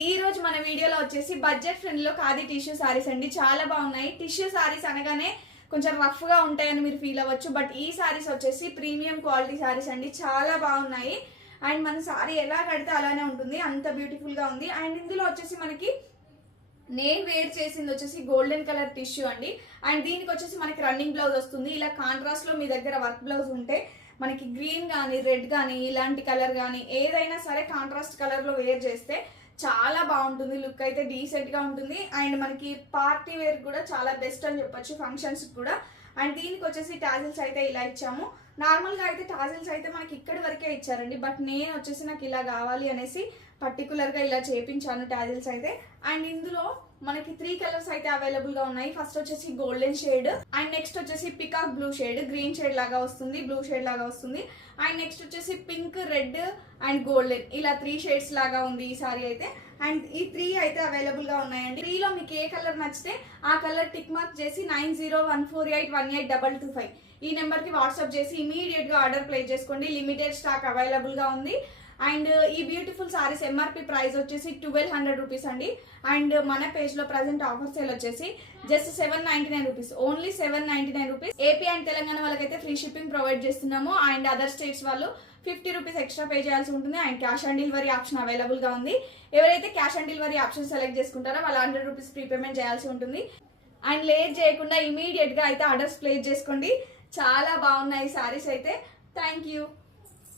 ఈ రోజు మన వీడియోలో వచ్చేసి బడ్జెట్ ఫ్రెండ్లీలో ఖాదీ టిష్యూ సారీస్ అండి. చాలా బాగున్నాయి. టిష్యూ సారీస్ అనగానే కొంచెం రఫ్ గా ఉంటాయని మీరు ఫీల్ అవ్వచ్చు. బట్ ఈ సారీస్ వచ్చేసి ప్రీమియం క్వాలిటీ సారీస్ అండి. చాలా బాగున్నాయి. అండ్ మన సారీ ఎలా కడితే అలానే ఉంటుంది, అంత బ్యూటిఫుల్ గా ఉంది. అండ్ ఇందులో వచ్చేసి మనకి నేను వేర్ చేసింది వచ్చేసి గోల్డెన్ కలర్ టిష్యూ అండి. అండ్ దీనికి వచ్చేసి మనకి రన్నింగ్ బ్లౌజ్ వస్తుంది. ఇలా కాంట్రాస్ట్ లో మీ దగ్గర వర్క్ బ్లౌజ్ ఉంటే మనకి గ్రీన్ కానీ రెడ్ కానీ ఇలాంటి కలర్ కానీ ఏదైనా సరే కాంట్రాస్ట్ కలర్ లో వేర్ చేస్తే చాలా బాగుంటుంది. లుక్ అయితే డీసెంట్ గా ఉంటుంది. అండ్ మనకి పార్టీ వేర్ కూడా చాలా బెస్ట్ అని చెప్పొచ్చు, ఫంక్షన్స్ కూడా. అండ్ దీనికి వచ్చేసి టాజిల్స్ అయితే ఇలా ఇచ్చాము. నార్మల్ గా అయితే టాజిల్స్ అయితే మనకి ఇక్కడి వరకే ఇచ్చారండి. బట్ నేను వచ్చేసి నాకు ఇలా కావాలి అనేసి పర్టికులర్ గా ఇలా చేపించాను టాజిల్స్ అయితే. అండ్ ఇందులో మనకి 3 కలర్స్ అయితే అవైలబుల్ గా ఉన్నాయి. ఫస్ట్ వచ్చేసి గోల్డెన్ షేడ్, అండ్ నెక్స్ట్ వచ్చేసి peacock blue shade, green shade లాగా వస్తుంది, బ్లూ షేడ్ లాగా వస్తుంది. అండ్ నెక్స్ట్ వచ్చేసి పింక్, రెడ్ అండ్ గోల్డెన్, ఇలా 3 షేడ్స్ లాగా ఉంది ఈ సారీ అయితే. అండ్ ఈ 3 అయితే అవైలబుల్ గా ఉన్నాయండి. 3లో మీకు ఏ కలర్ నచ్చితే ఆ కలర్ టిక్ మార్క్ చేసి 9014818225 ఈ నెంబర్ కి వాట్సాప్ చేసి ఇమీడియట్ గా ఆర్డర్ ప్లేస్ చేసుకోండి. లిమిటెడ్ స్టాక్ అవైలబుల్ గా ఉంది. అండ్ ఈ బ్యూటిఫుల్ సారీస్ ఎంఆర్పి ప్రైస్ వచ్చేసి 1200 రూపీస్ అండి. అండ్ మన పేజ్ లో ప్రజెంట్ ఆఫర్ సేల్ వచ్చేసి just 799 rupees, only 799 rupees. AP and Telangana వాళ్ళకైతే ఫ్రీ షిప్పింగ్ ప్రొవైడ్ చేస్తున్నాము. అండ్ అదర్ స్టేట్స్ వాళ్ళు 50 రూపీస్ ఎక్స్ట్రా పే చేయాల్సి ఉంటుంది. And cash on delivery option available గా ఉంది. ఎవరైతే cash on delivery option select చేసుకుంటారో వాళ్ళు 100 రూపీస్ ప్రీపేమెంట్ చేయాల్సి ఉంటుంది. అండ్ లేట్ చేయకుండా ఇమీడియట్ గా అయితే ఆర్డర్స్ ప్లేస్ చేసుకోండి. చాలా బాగున్నాయి సారీస్ అయితే. Thank you.